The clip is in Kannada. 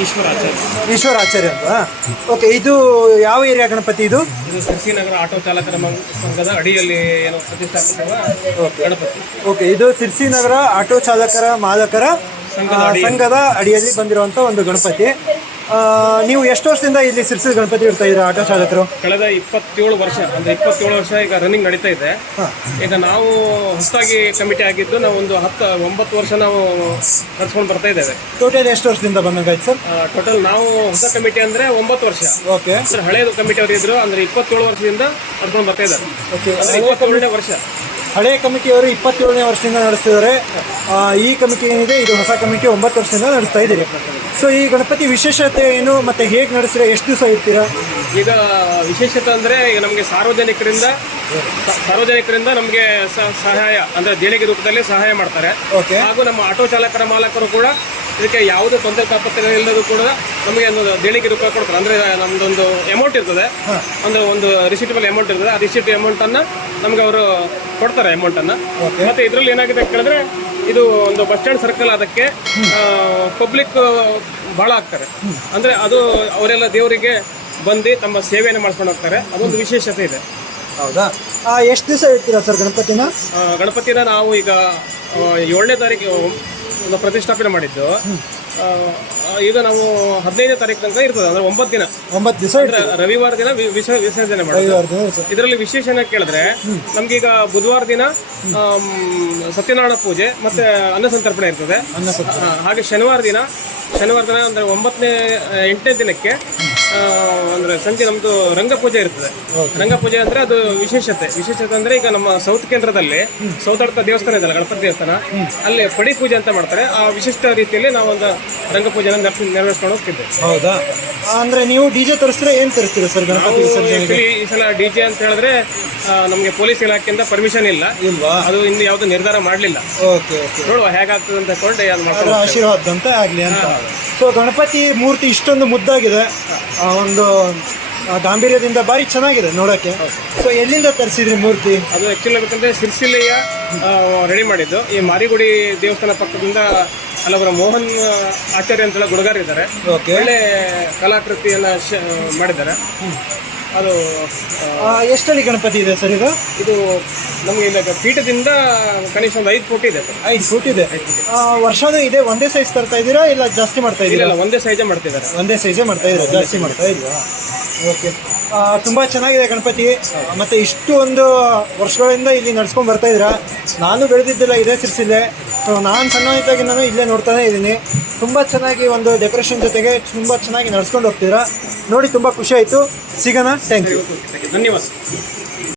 ಈಶ್ವರ ಆಚಾರ್ಯ ಅಂತ ಓಕೆ ಇದು ಯಾವ ಏರಿಯಾ ಗಣಪತಿ ಇದು? ಇದು ಸಿರ್ಸಿನಗರ ಆಟೋ ಚಾಲಕರ ಮಂಗ್- ಸಂಘದ ಅಡಿಯಲ್ಲಿ ಏನು ಪ್ರತಿಷ್ಠಾಪಿಸುವ ಗಣಪತಿ. ಓಕೆ ಇದು ಸಿರ್ಸಿ ನಗರ ಆಟೋ ಚಾಲಕರ ಮಾಲಕರ ಸಂಘದ ಆ, ಅಡಿಯಲ್ಲಿ. ಸಂಘದ ಅಡಿಯಲ್ಲಿ ಬಂದಿರುವಂಥ ಒಂದು ಗಣಪತಿ. ನೀವು ಎಷ್ಟು ವರ್ಷದಿಂದ ಇಲ್ಲಿ ಸಿರ್ಸಿ ಗಣಪತಿ ಇಡ್ತಾ ಇದ್ದೀರಾ ಆಟೋ ಚಾಲಕರು? ಕಳೆದ ಇಪ್ಪತ್ತೇಳು ವರ್ಷ ಅಂದ್ರೆ ಇಪ್ಪತ್ತೇಳು ವರ್ಷ ಈಗ ರನ್ನಿಂಗ್ ನಡೀತಾ ಇದೆ. ಈಗ ನಾವು ಹೊಸದಾಗಿ ಕಮಿಟಿ ಆಗಿದ್ದು ನಾವು ಒಂದು ಹತ್ತು ಒಂಬತ್ತು ವರ್ಷ ನಾವು ನಡ್ಸ್ಕೊಂಡು ಬರ್ತಾ ಇದ್ದೇವೆ. ಟೋಟಲ್ ಎಷ್ಟು ವರ್ಷದಿಂದ ಬಂದಂಗಾಯ್ತು ಸರ್? ಟೋಟಲ್ ನಾವು ಹೊಸ ಕಮಿಟಿ ಅಂದ್ರೆ ಒಂಬತ್ತು ವರ್ಷ. ಓಕೆ ಸರ್ ಹಳೆಯದು ಕಮಿಟಿ ಅವರು ಇದ್ರು ಅಂದ್ರೆ ಇಪ್ಪತ್ತೇಳು ವರ್ಷದಿಂದ ನಡ್ಕೊಂಡು ಬರ್ತಾ ಇದ್ದಾರೆ. ಓಕೆ ಅಂದ್ರೆ ಇಪ್ಪತ್ತೇಳನೇ ವರ್ಷ. ಹಳೆ ಕಮಿಟಿಯವರು ಇಪ್ಪತ್ತೇಳನೇ ವರ್ಷದಿಂದ ನಡೆಸ್ತಿದ್ದಾರೆ. ಈ ಕಮಿಟಿ ಏನಿದೆ ಇದು ಹೊಸ ಕಮಿಟಿ ಒಂಬತ್ತು ವರ್ಷದಿಂದ ನಡೆಸ್ತಾ ಇದ್ದೀರಿ. ಸೊ ಈ ಗಣಪತಿ ವಿಶೇಷತೆ ಏನು ಮತ್ತೆ ಹೇಗೆ ನಡೆಸಿದ್ರೆ ಎಷ್ಟು ದಿವಸ ಇರ್ತೀರಾ? ಈಗ ವಿಶೇಷತೆ ಅಂದ್ರೆ ಈಗ ನಮಗೆ ಸಾರ್ವಜನಿಕರಿಂದ ಸಾರ್ವಜನಿಕರಿಂದ ನಮಗೆ ಸಹಾಯ ಅಂದ್ರೆ ದೇಣಿಗೆ ರೂಪದಲ್ಲಿ ಸಹಾಯ ಮಾಡ್ತಾರೆ. ಓಕೆ ಹಾಗೂ ನಮ್ಮ ಆಟೋ ಚಾಲಕರ ಮಾಲಕರು ಕೂಡ ಇದಕ್ಕೆ ಯಾವುದೇ ತೊಂದರೆ ತಾಪತ್ರೆ ಇಲ್ಲದೂ ಕೂಡ ನಮಗೆ ಒಂದು ದೇಣಿಗೆ ರೂಪಾಯಿ ಕೊಡ್ತಾರೆ. ಅಂದರೆ ನಮ್ಮದೊಂದು ಅಮೌಂಟ್ ಇರ್ತದೆ. ಒಂದು ಒಂದು ರಿಸಿಟಬಲ್ ಅಮೌಂಟ್ ಇರ್ತದೆ. ಆ ರಿಸಿಟ್ ಅಮೌಂಟನ್ನು ನಮಗೆ ಅವರು ಕೊಡ್ತಾರೆ ಅಮೌಂಟನ್ನು ಮತ್ತು ಇದರಲ್ಲಿ ಏನಾಗಿದೆ ಕೇಳಿದ್ರೆ ಇದು ಒಂದು ಬಸ್ ಸ್ಟ್ಯಾಂಡ್ ಸರ್ಕಲ್ ಅದಕ್ಕೆ ಪಬ್ಲಿಕ್ ಭಾಳ ಆಗ್ತಾರೆ ಅಂದರೆ ಅದು ಅವರೆಲ್ಲ ದೇವರಿಗೆ ಬಂದು ತಮ್ಮ ಸೇವೆಯನ್ನು ಮಾಡ್ಕೊಂಡು ಹೋಗ್ತಾರೆ. ಅದೊಂದು ವಿಶೇಷತೆ ಇದೆ. ಹೌದಾ? ಎಷ್ಟು ದಿವಸ ಇರ್ತೀರಾ ಸರ್ ಗಣಪತಿನ? ಗಣಪತಿನ ನಾವು ಈಗ ಏಳನೇ ತಾರೀಕು ಪ್ರತಿಷ್ಠಾಪನೆ ಮಾಡಿದ್ದು. ಈಗ ನಾವು ಹದಿನೈದನೇ ತಾರೀಕು ತನಕ ಇರ್ತದೆ ಅಂದ್ರೆ ಒಂಬತ್ತು ದಿನ. ಒಂಬತ್ತು ದಿವಸ ರವಿವಾರ ದಿನ ವಿಸರ್ಜನೆ ಮಾಡೋದು. ಇದರಲ್ಲಿ ವಿಶೇಷ ಏನಕ್ಕೆ ಕೇಳಿದ್ರೆ ನಮ್ಗೀಗ ಬುಧವಾರ ದಿನ ಸತ್ಯನಾರಾಯಣ ಪೂಜೆ ಮತ್ತೆ ಅನ್ನಸಂತರ್ಪಣೆ ಇರ್ತದೆ. ಹಾಗೆ ಶನಿವಾರ ದಿನ ಶನಿವಾರ ದಿನ ಅಂದ್ರೆ ಒಂಬತ್ತನೇ ಎಂಟನೇ ದಿನಕ್ಕೆ ಅಂದ್ರೆ ಸಂಜೆ ನಮ್ದು ರಂಗಪೂಜೆ ಇರ್ತದೆ. ರಂಗಪೂಜೆ ಅಂದ್ರೆ ಅದು ವಿಶೇಷತೆ. ವಿಶೇಷತೆ ಅಂದ್ರೆ ಈಗ ನಮ್ಮ ಸೌತ್ ಕೇಂದ್ರದಲ್ಲಿ ಸೌತಾಡ್ತ ದೇವಸ್ಥಾನ ಇದೆಯಲ್ಲ ಗಣಪತಿ ದೇವಸ್ಥಾನ ಅಲ್ಲಿ ಪಡಿ ಪೂಜೆ ಅಂತ ಮಾಡ್ತಾರೆ. ಆ ವಿಶಿಷ್ಟ ರೀತಿಯಲ್ಲಿ ನಾವು ಒಂದು ರಂಗಪೂಜೆನ ನೆರವೇರಿಸ್- ನೆರವೇರಿಸ್ಕೊಂಡು ಹೋಗ್ತಿದ್ದೆ. ಹೌದಾ? ಅಂದ್ರೆ ನೀವು ಡಿಜೆ ತರಿಸಿದ್ರೆ ಏನ್ ತರಿಸ್ತೀರಾ ಸರ್ ಗಣಪತಿ ವಿಸರ್ಜನೆಗೆ? ಈ ಸಲ ಡಿ ಜೆ ಅಂತ ಹೇಳಿದ್ರೆ ನಮಗೆ ಪೊಲೀಸ್ ಇಲಾಖೆಯಿಂದ ಪರ್ಮಿಷನ್ ಇಲ್ಲ. ಇಲ್ವಾ? ಅದು ಇನ್ನು ಯಾವ್ದು ನಿರ್ಧಾರ ಮಾಡಲಿಲ್ಲ. Okay okay. ನೋಡುವ ಹೇಗಾಗ್ತದೆ ಅಂತ ಕೊಂಡು ಅದು ಅಂತ ಮಾಡ್ಕೊಂಡು ಆಗಲಿ ಅಂತ. ಸೊ ಗಣಪತಿ ಮೂರ್ತಿ ಇಷ್ಟೊಂದು ಮುದ್ದಾಗಿದೆ. ಆ, ಒಂದು ಆ, ಗಾಂಭೀರ್ಯದಿಂದ ಭಾರಿ ಚೆನ್ನಾಗಿದೆ ನೋಡೋಕ್ಕೆ. ಸೊ ಎಲ್ಲಿಂದ ತರಿಸಿದ್ರಿ ಮೂರ್ತಿ? ಅದು ಆಕ್ಚುಲಿ ಬೇಕಂದ್ರೆ ಸಿರ್ಸಿಲೆಯ ರೆಡಿ ಮಾಡಿದ್ದು. ಈ ಮಾರಿಗುಡಿ ದೇವಸ್ಥಾನ ಪಕ್ಕದಿಂದ ಅಲ್ಲೊಬ್ಬರ ಮೋಹನ್ ಆ, ಆಚಾರ್ಯ ಅಂತ ಹೇಳಿ ಗುಡಗಾರ ಇದ್ದಾರೆ. ಓಕೆ. ಒಳ್ಳೆ ಕಲಾಕೃತಿಯನ್ನ ಶ- ಮಾಡಿದ್ದಾರೆ. ಅದು ಆ, ಎಷ್ಟಲ್ಲಿ ಗಣಪತಿ ಇದೆ ಸರ್ ಇದು? ಇದು ನಮಗೆ ಇಲ್ಲ ಪೀಠದಿಂದ ಕನಿಷ್ಠ ಒಂದು ಐದು ಫುಟ್ ಇದೆ. ಐದು ಫೋಟ್ ಇದೆ. ಆ, ವರ್ಷನೂ ಇದೆ ಒಂದೇ ಸೈಜ್ ತರ್ತಾ ಇದ್ದೀರಾ ಇಲ್ಲ ಜಾಸ್ತಿ ಮಾಡ್ತಾ ಇದ್ದೀರಾ? ಇಲ್ಲ ಒಂದೇ ಸೈಜೇ ಮಾಡ್ತಿದ್ದಾರೆ. ಒಂದೇ ಸೈಜೇ ಮಾಡ್ತಾ ಇದ್ದಾರೆ ಜಾಸ್ತಿ ಮಾಡ್ತಾ ಇಲ್ವಾ ಓಕೆ. ತುಂಬ ಚೆನ್ನಾಗಿದೆ ಗಣಪತಿ. ಮತ್ತೆ ಇಷ್ಟು ಒಂದು ವರ್ಷಗಳಿಂದ ಇಲ್ಲಿ ನಡ್ಸ್ಕೊಂಡು ಬರ್ತಾ ಇದ್ದೀರಾ? ನಾನು ಬೆಳೆದಿದ್ದಿಲ್ಲ ಇದೇ ಸಿರ್ಸಿಲ್ಲೇ ಸೊ ನಾನು ಸಣ್ಣದಾಗಿ ನಾನು ಇಲ್ಲೇ ನೋಡ್ತಾನೆ ಇದ್ದೀನಿ. ತುಂಬ ಚೆನ್ನಾಗಿ ಒಂದು ಡೆಕೋರೇಷನ್ ಜೊತೆಗೆ ತುಂಬ ಚೆನ್ನಾಗಿ ನಡ್ಸ್ಕೊಂಡು ಹೋಗ್ತೀರಾ? ನೋಡಿ ತುಂಬ ಖುಷಿ ಆಯಿತು. ಸಿಗೋಣ. ಥ್ಯಾಂಕ್ ಯು ಧನ್ಯವಾದ.